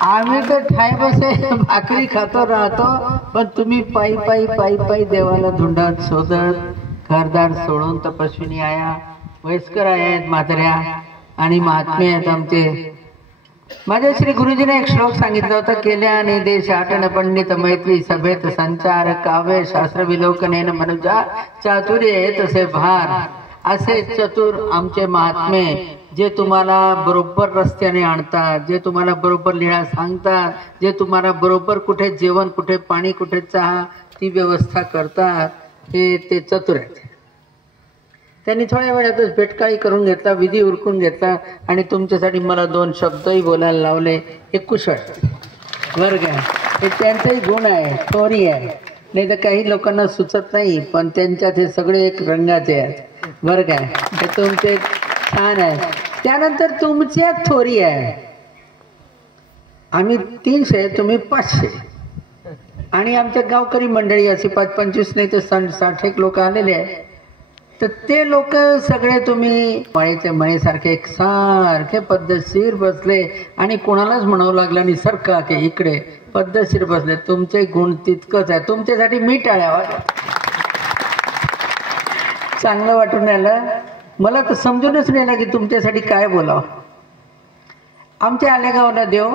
आम्ही तर ठाय बसे भाकरी खातो राहतो, पण तुम्ही पायी पायी पायी पायी देवाला धुंडत शोधत घरदार सोडून तपस्विनी आया, वयस्कर आहेत, म्हाताऱ्या आणि महात्मे आहेत आमचे. माझ्या श्री गुरुजीने एक श्लोक सांगितला होता, केल्याने देश आटन पंडित मैत्री सभेत संचार काव्य शास्त्र विलोकनेन मनुजा चातुर्य तसे भार. असे चतुर आमचे महात्मे जे तुम्हाला बरोबर रस्त्याने आणतात, जे तुम्हाला बरोबर लिहा सांगतात, जे तुम्हाला बरोबर कुठे जेवण कुठे पाणी कुठे चहा ती व्यवस्था करतात, ते चतुर आहेत. त्यांनी थोड्या वेळातच भेटकाळी करून घेतला, विधी उरकून घेतला आणि तुमच्यासाठी मला 2 शब्दही बोलायला लावले. हे कुशळ वर्ग आहे, हे त्यांचाही गुण आहे, थोरी आहे. नाही तर काही लोकांना सुचत नाही, पण त्यांच्यात हे सगळे एक रंगाचे आहेत वर्ग आहे. हे तुमचे छान आहे. त्यानंतर तुमच्या थोरी आहे. आम्ही 300 तुम्ही 500 आणि आमच्या गावकरी मंडळी असे 25-25 नाही तर 60 लोक आलेले आहेत. तर ते लोक सगळे तुम्ही माळेचे मळेसारखे एकसारखे पद्धतशीर बसले आणि कोणालाच म्हणावं लागलं नाही सारखा की इकडे पद्धतशीर बसले. तुमचे गुण तितकंच आहे. तुमच्यासाठी मी टाळ्यावर चांगलं वाटून राहिलं. मला तर समजूनच नाही आलं की तुमच्यासाठी काय बोलावं. आमच्या आलेगावला देव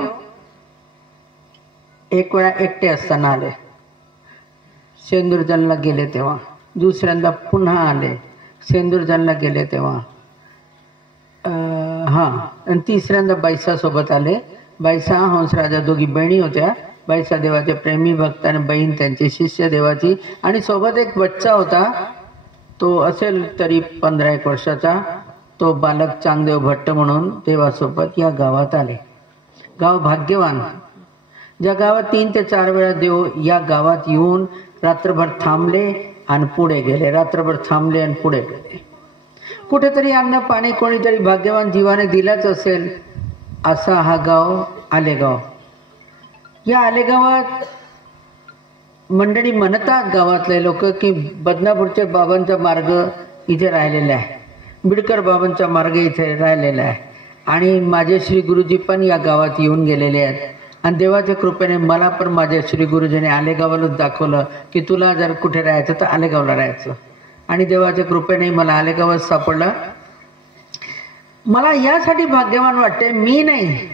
एक वेळा एकटे असताना आले. शेंदूरजनला गेले तेव्हा, दुसऱ्यांदा पुन्हा आले. शेंदूरजनला गेले तेव्हा आणि तिसऱ्यांदा बाईसा सोबत आले. बाईसा हंसराजा दोघी बहिणी होत्या. बाईसा देवाचे प्रेमी भक्त आणि बहीण त्यांची शिष्य देवाची, आणि सोबत एक बच्चा होता. तो असेल तरी 15-1 वर्षाचा. तो बालक चांगदेव भट्ट म्हणून देवासोबत या गावात आले. गाव भाग्यवान. ज्या गावात 3 ते 4 वेळा देव या गावात येऊन रात्रभर थांबले आणि पुढे गेले, रात्रभर थांबले आणि पुढे गेले. कुठेतरी अन्न पाणी कोणीतरी भाग्यवान जीवाने दिलाच असेल असा हा गाव आलेगाव. या आलेगावात मंडळी म्हणतात गावातले लोक की बदनापूरच्या बाबांचा मार्ग इथे राहिलेला आहे, बिडकर बाबांचा मार्ग इथे राहिलेला आहे, आणि माझे श्री गुरुजी पण या गावात येऊन गेलेले आहेत. आणि देवाच्या कृपेने मला पण माझ्या श्री गुरुजीने आलेगावालाच दाखवलं की तुला जर कुठे राहायचं तर आलेगावला राहायचं. आणि देवाच्या कृपेने मला आलेगावात सापडलं. मला यासाठी भाग्यवान वाटते, मी नाही,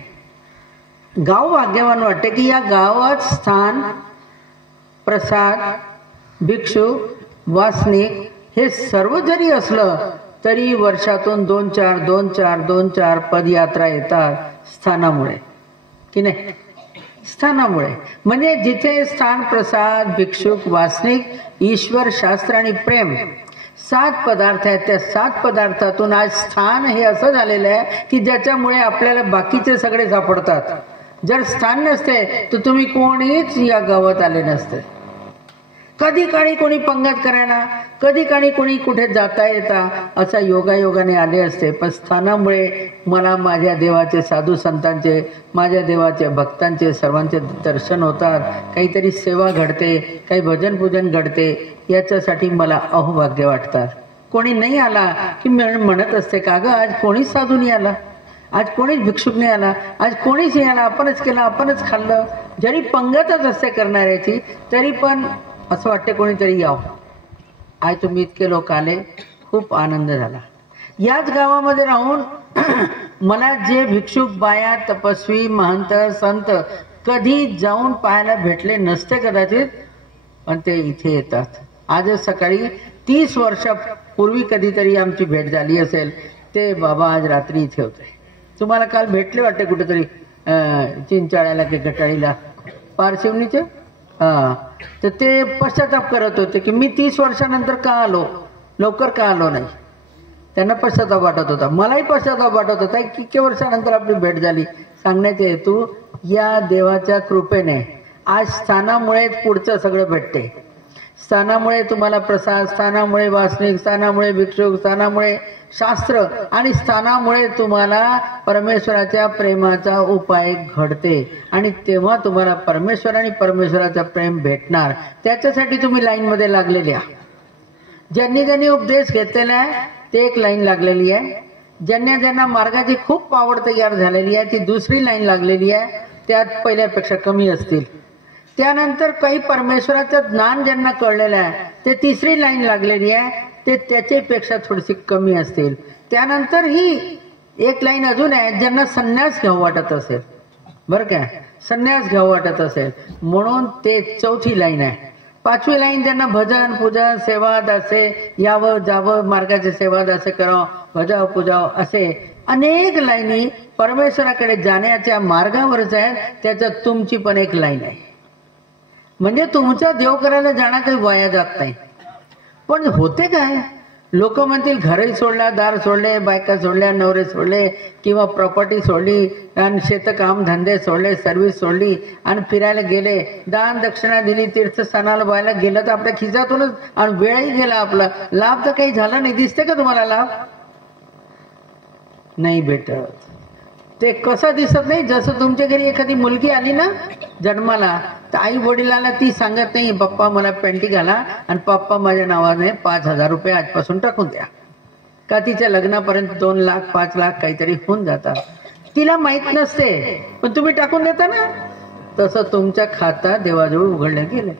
गाव भाग्यवान वाटते की या गावात स्थान, प्रसाद, भिक्षू, वासनिक हे सर्व जरी असलं तरी वर्षातून 2-4 पदयात्रा येतात स्थानामुळे, की नाही? स्थानामुळे. म्हणजे जिथे स्थान, प्रसाद, भिक्षुक, वासनिक, ईश्वर, शास्त्र आणि प्रेम 7 पदार्थ आहेत. त्या 7 पदार्थातून आज स्थान हे असं झालेलं आहे की ज्याच्यामुळे आपल्याला बाकीचे सगळे सापडतात. जर स्थान नसते तर तुम्ही कोणीच या गावात आले नसते. कधी काळी कोणी पंगत करायला, कधी काळी कोणी कुठे जाता येता असा योगायोगाने आले असते. पण स्थानामुळे मला माझ्या देवाचे, साधू संतांचे, माझ्या देवाच्या भक्तांचे सर्वांचे दर्शन होतात. काहीतरी सेवा घडते, काही भजन पूजन घडते. याच्यासाठी मला अहोभाग्य वाटतात. कोणी नाही आला की म्हणत असते का गं आज कोणीच साधू नाही आला, आज कोणीच भिक्षुक नाही आला, आज कोणीच नाही आला, आपणच केलं, आपणच खाल्लं. जरी पंगतच असते करणाऱ्याची तरी पण असं वाटतं कोणीतरी यावं. आज तुम्ही इतके लोक आले, खूप आनंद झाला. याच गावामध्ये राहून मला जे भिक्षुक, बाया, तपस्वी, महंत, संत कधी जाऊन पाहायला भेटले नसते कदाचित, पण ते इथे येतात. आजच सकाळी 30 वर्षापूर्वी कधीतरी आमची भेट झाली असेल. ते बाबा आज रात्री इथे होते. तुम्हाला काल भेटले वाटते कुठेतरी चिंचाळ्याला की गटाळीला पारशिवनीचे. तर ते पश्चाताप करत होते की मी 30 वर्षानंतर का आलो, लवकर का आलो नाही. त्यांना पश्चाताप वाटत होता, मलाही पश्चाताप वाटत होता. किती वर्षानंतर आपली भेट झाली. सांगण्याचे हेतू, या देवाच्या कृपेने आज स्थानामुळे पुढचं सगळं भेटते. स्थानामुळे तुम्हाला प्रसाद, स्थानामुळे वासनिक, स्थानामुळे भिक्षुक, स्थानामुळे शास्त्र, आणि स्थानामुळे तुम्हाला परमेश्वराच्या प्रेमाचा उपाय घडते. आणि तेव्हा तुम्हाला परमेश्वर आणि परमेश्वराचा प्रेम भेटणार. त्याच्यासाठी तुम्ही लाईनमध्ये लागलेले आहात. ज्यांनी ज्यांनी उपदेश घेतलेला आहे ते एक लाईन लागलेली आहे. ज्यांना ज्यांना मार्गाची खूप आवड तयार झालेली आहे ती दुसरी लाईन लागलेली आहे. त्यात पहिल्यापेक्षा कमी असतील. त्यानंतर काही परमेश्वराचं ज्ञान ज्यांना कळलेलं आहे ते तिसरी लाईन लागलेली आहे, ते त्याच्यापेक्षा थोडीशी कमी असतील. त्यानंतर ही एक लाईन अजून आहे, ज्यांना संन्यास घ्यावं वाटत असेल, बरं काय, संन्यास घ्यावं वाटत असेल म्हणून ते चौथी लाईन आहे. पाचवी लाईन ज्यांना भजन पूजन सेवा दासे यावं जावं मार्गाचे सेवा दासे करावं भजाव पूजाव असे अनेक लाईनी परमेश्वराकडे जाण्याच्या मार्गावरच आहेत. त्याच्यात तुमची पण एक लाईन आहे. म्हणजे तुमचा देव करायला जाणं काही वाया जात नाही. पण होते काय, लोक म्हणतील घरही सोडला, दार सोडले, बायका सोडल्या, नवरे सोडले किंवा प्रॉपर्टी सोडली आणि शेतकाम धंदे सोडले, सर्व्हिस सोडली आणि फिरायला गेले, दान दक्षिणा दिली, तीर्थस्थानाला व्हायला गेलं तर आपल्या खिशातूनच आणि वेळही गेला आपला. लाभ तर काही झाला नाही. दिसते का तुम्हाला लाभ? नाही भेटत. ते कसं दिसत नाही, जसं तुमच्या घरी एखादी मुलगी आली ना जन्माला तर आई वडिलाला ती सांगत नाही पप्पा मला पेंटी घाला आणि पप्पा माझ्या नावाने 5,000 रुपये आजपासून टाकून द्या, का तिच्या लग्नापर्यंत 2 लाख 5 लाख काहीतरी होऊन जातात. तिला माहित नसते पण तुम्ही टाकून देता ना. तसं तुमच्या खात्यात देवाजवळ उघडले गेले,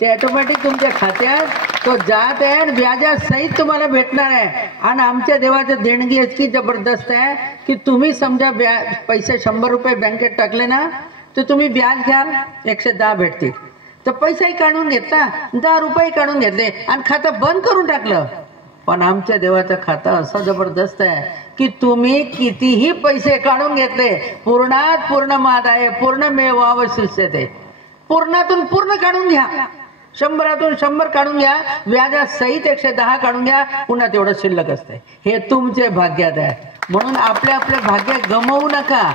ते ऑटोमॅटिक तुमच्या खात्यात तो जात आहे आणि व्याजासहित तुम्हाला भेटणार आहे. आणि आमच्या देवाचं देणगी इतकी जबरदस्त आहे की तुम्ही समजा पैसे 100 रुपये बँकेत टाकले ना तर तुम्ही व्याज घ्याल 110 भेटतील. तर पैसाही काढून घेतला, 10 रुपये काढून घेतले आणि खातं बंद करून टाकलं. पण आमच्या देवाचं खातं असं जबरदस्त आहे की तुम्ही कितीही पैसे काढून घेतले, पूर्णात पूर्ण माद आहे, पूर्ण मेवावशिष्यते, पूर्णातून पूर्ण काढून घ्या, 100तून 100 काढून घ्या, व्याजासहित 110 काढून घ्या, पुन्हा तेवढं शिल्लक असते. हे तुमचे भाग्यात आहे. म्हणून आपले आपले भाग्य गमवू नका,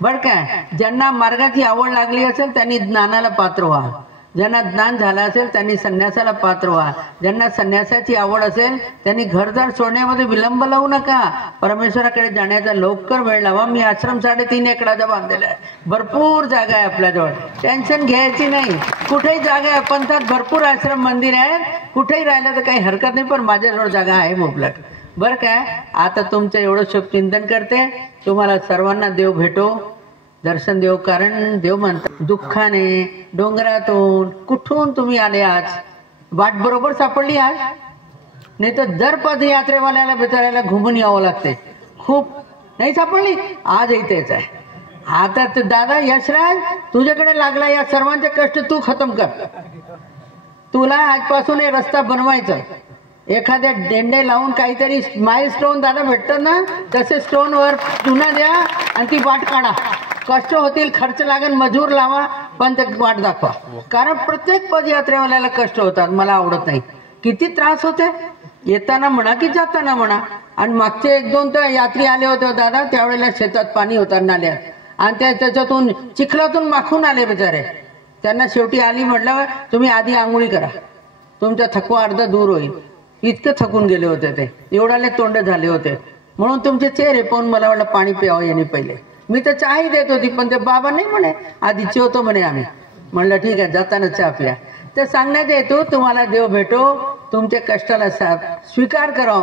बरं काय. ज्यांना मार्गाची आवड लागली असेल त्यांनी ज्ञानाला पात्र व्हा, ज्यांना ज्ञान झालं असेल त्यांनी संन्यासाला पात्र व्हा, ज्यांना संन्यासाची आवड असेल त्यांनी घरदार सोडण्यामध्ये विलंब लावू नका, परमेश्वराकडे जाण्याचा लवकर वेळ लावा. मी आश्रम 3.5 एकराचा बांधलेला आहे, भरपूर जागा आहे आपल्याजवळ, टेन्शन घ्यायची नाही. कुठेही जागा आहे, पंथात भरपूर आश्रम मंदिर आहे, कुठेही राहिलं तर काही हरकत नाही, पण माझ्याजवळ जागा आहे मुबलक, बरं काय. आता तुमचं एवढं शुभचिंतन करते. तुम्हाला सर्वांना देव भेटो, दर्शन देव. कारण देव म्हणतात दुःखाने डोंगरातून कुठून तुम्ही आले, आज वाट बरोबर सापडली आज, नाही तर दर पदयात्रेवाल्याला बिचारायला घुमून यावं लागते. खूप नाही सापडली, आज इथेच आहे. आता तर दादा यशराज तुझ्याकडे लागला, या सर्वांचे कष्ट तू खतम कर. तुला आजपासून हे रस्ता बनवायचा, एखाद्या डेंडे लावून काहीतरी माइल स्टोन दादा भेटतात ना, तसे स्टोनवर चुना द्या आणि ती वाट काढा. कष्ट होतील, खर्च लागेल, मजूर लावा, पण ते वाट दाखवा. कारण प्रत्येक पदयात्रेवाल्याला कष्ट होतात, मला आवडत नाही. किती त्रास होते येताना म्हणा की जाताना म्हणा. आणि मागचे 1-2 तर यात्री आले होते दादा, त्यावेळेला शेतात पाणी होतात नाल्यात, आणि त्याच्यातून चिखलातून माखून आले बिचारे. त्यांना शेवटी आली म्हटलं तुम्ही आधी आंघोळी करा, तुमचा थकवा अर्धा दूर होईल. इतकं थकून गेले होते ते, एवढाले तोंड झाले होते. म्हणून तुमचे चेहरे पाहून मला वाटलं पाणी प्यावं यांनी पहिले. मी तर चहाही देत होती, पण ते बाबा नाही म्हणे आधी जेवतो म्हणे आम्ही. म्हणलं ठीक आहे, जाताना चहा प्या. ते सांगण्यात येतो तुम्हाला देव भेटो, तुमच्या कष्टाला स्वीकार करा.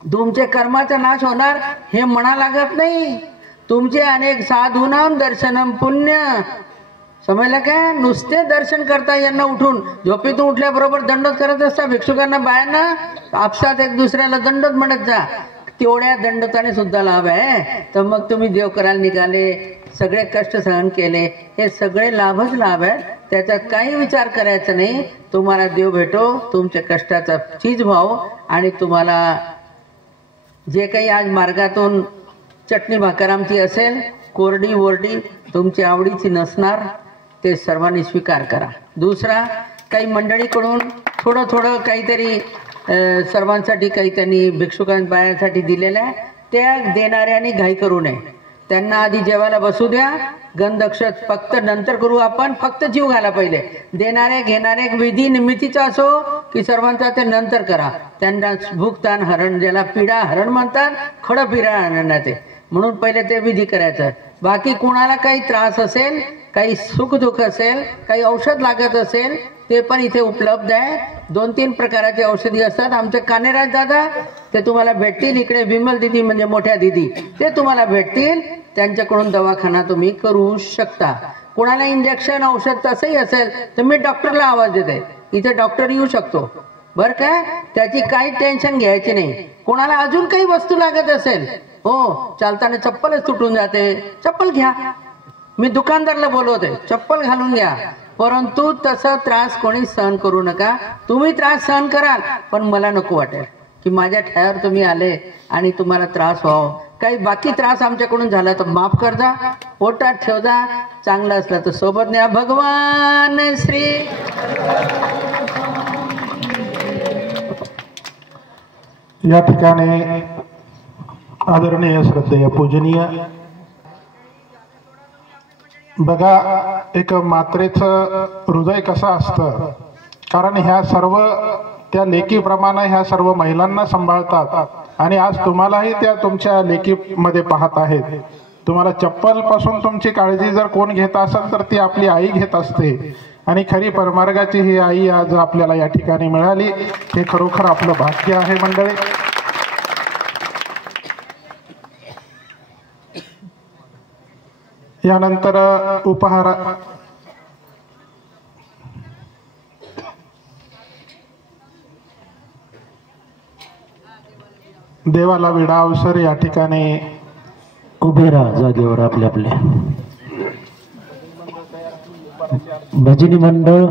तुमचे कर्माचा नाश होणार हे म्हणा लागत नाही. तुमचे अनेक साधूनाम दर्शनम पुण्य, समजलं काय. नुसते दर्शन करता यांना उठून झोपेतून उठल्याबरोबर दंडोत करत असता भिक्षुकांना बायांना, आपसात एक दुसऱ्याला दंडोत म्हणत जा. तेवढ्या दंडताने सुद्धा लाभ आहे. तर मग तुम्ही देव करायला निघाले, सगळे कष्ट सहन केले, हे सगळे लाभच लाभ आहेत. त्याचा काही विचार करायचा नाही. तुम्हाला देव भेटो, तुमच्या कष्टाचा चीज व्हाव, आणि तुम्हाला जे काही आज मार्गातून चटणी भाकर आमची असेल, कोरडी वरडी तुमची आवडीची नसणार, ते सर्वांनी स्वीकार करा. दुसरा, काही मंडळीकडून थोडं थोडं काहीतरी सर्वांसाठी काही त्यांनी भिक्षुकांसाठी दिलेलं आहे, त्या देणाऱ्यांनी घाई करू नये. त्यांना आधी जेवायला बसू द्या. गंधक्षत फक्त नंतर करू आपण, फक्त जीव घाला पहिले. देणारे घेणारे विधी निमित्तीचा असो की सर्वांचा ते नंतर करा. त्यांना भूकतान हरण, ज्याला पीडा हरण म्हणतात, खडं पिरा आणणार ते, म्हणून पहिले ते विधी करायचं. बाकी कुणाला काही त्रास असेल, काही सुखदुःख असेल, काही औषध लागत असेल, ते पण इथे उपलब्ध आहे. 2-3 प्रकारचे औषधी असतात. आमचे कानेराज दादा ते तुम्हाला भेटतील. इकडे विमल दिदी म्हणजे मोठ्या दिदी, ते तुम्हाला भेटतील. त्यांच्याकडून दवाखाना तुम्ही करू शकता. कोणाला इंजेक्शन औषध तसंही असेल तर मी डॉक्टरला आवाज देते, इथे डॉक्टर येऊ शकतो बर काय, त्याची काही टेन्शन घ्यायची नाही. कोणाला अजून काही वस्तू लागत असेल, हो चालताना चप्पलच तुटून जाते, चप्पल घ्या, मी दुकानदारला बोलवते चप्पल घालून घ्या. परंतु तसा त्रास कोणी सहन करू नका. तुम्ही त्रास सहन कराल पण मला नको वाटेल की माझ्या ठ्यावर तुम्ही आले आणि तुम्हाला त्रास व्हावं. काही बाकी त्रास आमच्याकडून झाला तर माफ कर जा, पोटात ठेव जा, चांगलं असलं तर सोबत न्या. भगवान श्री. या ठिकाणी आदरणीय श्रद्धेय पूजनीय, बघा एक मात्रेचं हृदय कसं असतं, कारण ह्या सर्व त्या लेकीप्रमाणे ह्या सर्व महिलांना सांभाळतात आणि आज तुम्हालाही त्या तुमच्या लेकीमध्ये पाहत आहेत. तुम्हाला चप्पल पासून तुमची काळजी जर कोण घेत असेल तर ती आपली आई घेत असते आणि खरी परमार्गाची ही आई आज आपल्याला या ठिकाणी मिळाली, हे खरोखर आपलं भाग्य आहे मंडळी. यानंतर उपहार देवाला विडा अवसर या ठिकाणी उभे राहा जागेवर आपले आपले. भजनी मंडळ